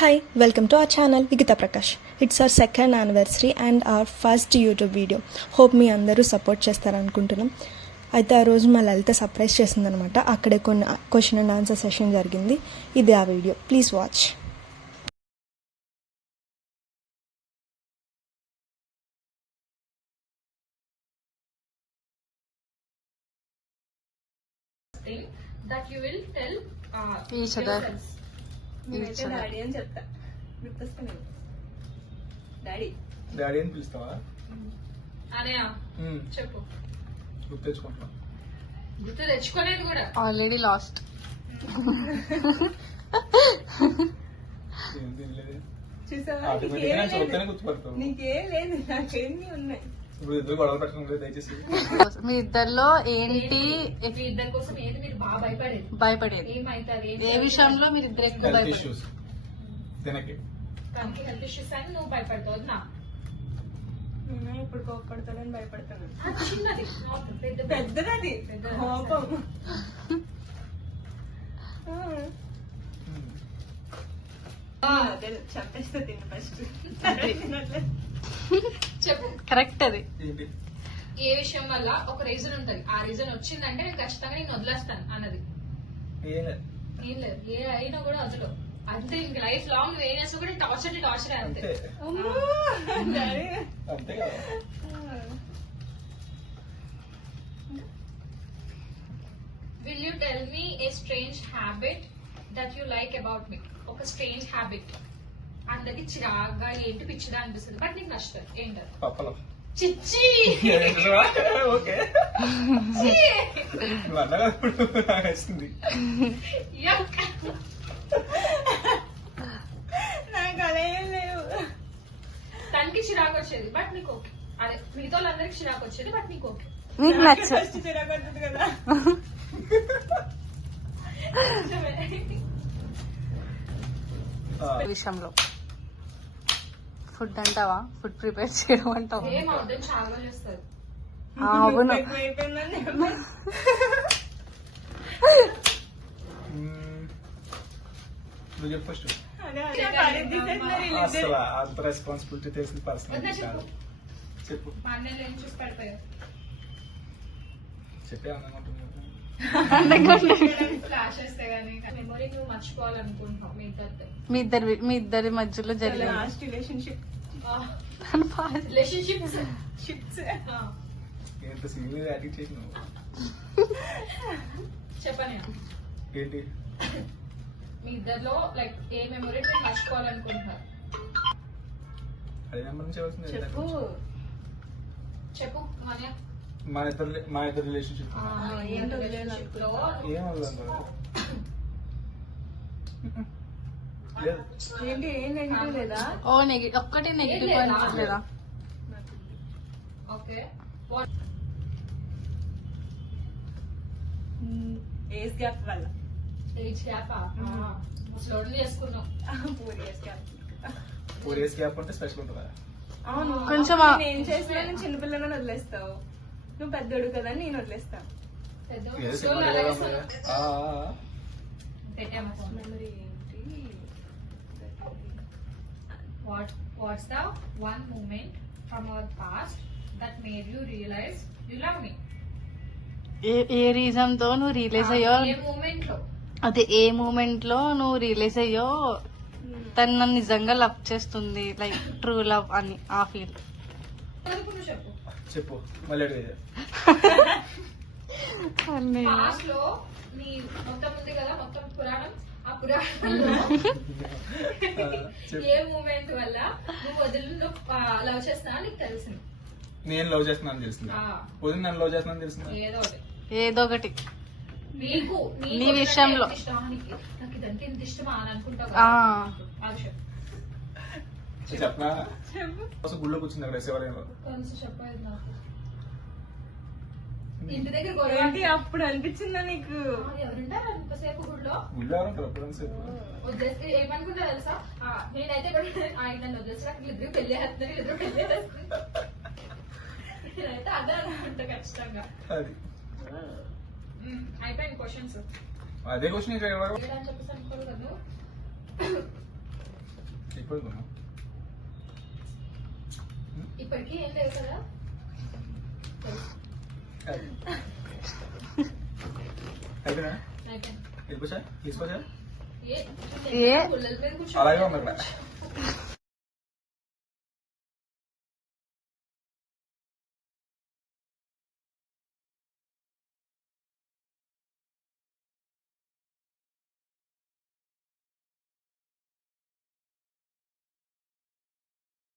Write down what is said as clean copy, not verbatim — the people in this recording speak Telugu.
Hi, welcome to our channel Vigita Prakash. It's our second anniversary and our first YouTube video. Hope మీ అందరూ సపోర్ట్ చేస్తారనుకుంటున్నాం. అయితే ఆ రోజు మా లలిత సర్ప్రైజ్ చేసిందనమాట. అక్కడే కొన్ని క్వశ్చన్ అండ్ ఆన్సర్ సెషన్ జరిగింది. ఇది ఆ video, please watch. That you will tell each other. నేనైతే డాడీ అని చెప్తా. గుర్తొస్తాను డాడీ డాడీ అని పిలుస్తావా? అనయా చెప్పు. గుర్తు తెచ్చుకుంటున్నా. గుర్తు తెచ్చుకోలేదు కూడా. Already last. చూసావా? గుర్తుపడతావు. నీకేం లేదు, నాకేన్ని ఉన్నాయి. ఇప్పుడు ఇద్దరు గొడవ పెట్టడం దయచేసి. మీ ఇద్దరిలో ఏంటి మీ ఇద్దరి కోసం ఏది మీరు బాగా భయపడేది? ఏమైతుంది? ఏ విషయంలో మీరు ఇద్దరు ఎక్కువ హెల్త్ భయపడేది? ఇష్యూస్ తినకి. తనకి హెల్త్ ఇష్యూస్ అని నువ్వు భయపడతావు నా నేను ఇప్పుడు కోపడతానని భయపడతాను. చిన్నది పెద్దది కోపం. చంపేస్తా తిని ఫస్ట్. చెప్పు. కరెక్ట్ అది. ఏంటి? ఏ విషయం వల్ల ఒక రీజన్ ఉంటది, ఆ రీజన్ వచ్చిందంటే నేను ఖచ్చితంగా నేను వదిలేస్తాను అన్నది. ఏం లేదు. ఏం లేదు, ఏ అయినా కూడా వదలు. అంతే, ఇంక లైఫ్ లాంగ్ నువ్వు ఏం చేస్తా కూడా టార్చర్ అంతే. అంతే కదా. Will you tell me a strange habit that you like about me? ఒక స్ట్రేంజ్ హ్యాబిట్ అందరికి చిరాగా ఏంటి పిచ్చిదా అనిపిస్తుంది, బట్ నీకు నచ్చుతుంది ఏంటది? పప్పలం. చిచ్చి. ఓకే, నువ్వు అన్నగా నచ్చింది. నాకు అలా ఏం లేవు. తనకి చిరాకు వచ్చేది బట్ నీకు ఓకే. అదే మిగతా వాళ్ళందరికి చిరాకు వచ్చేది బట్ నీకు ఓకే. నీకు నచ్చ ఫస్ట్ చిరాకొస్తుంది కదా. విషయంలో ఫుడ్ అంటావా? ఫుడ్ ప్రిపేర్ చేయడం అంటావా? ఏం అవుతుంది, చాలా చేస్తారు. అవును. ఎక్కువైపోయిందని నువ్వు చెప్పు ఫస్ట్. అదే అసలు అంత రెస్పాన్సిబిలిటీ తెలిసిన పర్సన్ కాదు. చెప్పు. మా అన్నయ్యలు ఏం చూసి పడిపోయావు? చెప్పే అన్నమాట. ఫ్లాష్ చేస్తే గానీ మెమొరీ నువ్వు మర్చిపోవాలనుకుంటున్నావు మీ ఇద్దరి మధ్యలో జరిగిన లాస్ట్ రిలేషన్షిప్ షిప్స్. ఎంత సీరియస్ యాక్టింగ్ చేసినావు. చెప్పని ఏంటి? మీ ఇద్దరిలో లైక్ ఏ మెమొరీ మీరు మర్చిపోవాలనుకుంటున్నారు? అది నెంబర్ నుంచి వచ్చింది. చెప్పు మాన్య. మా ఇద్దరు రిలేషన్షిప్ ఏం ఏంటి, ఏం నెగిటివ్ లేదా? ఓ ఒక్కటి నెగిటివ్ పాయింట్ లేదా? ఓకే. ఏజ్ గ్యాప్ వల్ల. ఏజ్ గ్యాప్ స్లోడ్లీ చేసుకున్నావు. 4 years గ్యాప్. 4 years గ్యాప్ అంటే స్పెషల్ ఉంటుందా? అవును, కొంచెం నేను చేసినా నేను చిన్నపిల్లని వదిలేస్తావు, నువ్వు పెద్దోడు కదా నేను వదిలేస్తా. మెమరీ ఏంటి? What's the one moment from our past that made you realize you love me? A reason తో నువ్వు రియలైజ్ అయ్యో? ఏ మూమెంట్ లో? అదే ఏ మూమెంట్ లో నువ్వు రియలైజ్ అయ్యో తను నన్ను నిజంగా లవ్ చేస్తుంది, లైక్ ట్రూ లవ్ అని ఆ ఫీల్. చెప్పు. చెప్పు మళ్ళీ పాస్ట్ లో నీ మొత్తం ఉంది కదా, మొత్తం పురాణం. ఆ పురాణంలో ఏ మూమెంట్ వల్ల నువ్వు వదిలి లవ్ చేస్తున్నా నీకు తెలిసింది? నేను లవ్ చేస్తున్నాను తెలిసింది. వదిలి నన్ను లవ్ చేస్తున్నాను తెలిసింది. ఏదో ఒకటి నీకు నీ విషయంలో నాకు ఇదంతా ఎంత ఇష్టమా అని అనుకుంటావు. చెప్పనా? గుళ్ళో కూర్చుంది అక్కడ శివాలయంలో. చెప్పలేదు నాకు. ఇంటి దగ్గర ఏంటి అప్పుడు అనిపించిందా నీకు? ఎవరుంటారు అంతసేపు గుడిలో? గుళ్ళో ఎవరంటారు అప్పుడు? వదిలేస్తే ఏమనుకుంటా తెలుసా, నేనైతే నన్ను వదిలేసా ఇద్దరు పెళ్లి చేస్తున్నారు, ఇద్దరు పెళ్లి చేస్తున్నారు. నేనైతే అదే అనుకుంటా ఖచ్చితంగా. అది అయిపోయింది క్వశ్చన్స్. అదే క్వశ్చన్ చెప్పేసి అనుకోరు కదా. ఇప్పుడు ఇప్పటికీ ఏం లేవు కదా. అయిపోయినా అయిపోయింది. వెళ్ళిపోసా తీసుకోసా ఏ ఏ? పుల్లల మీద కూర్చో. అలాగే ఉంది అక్కడ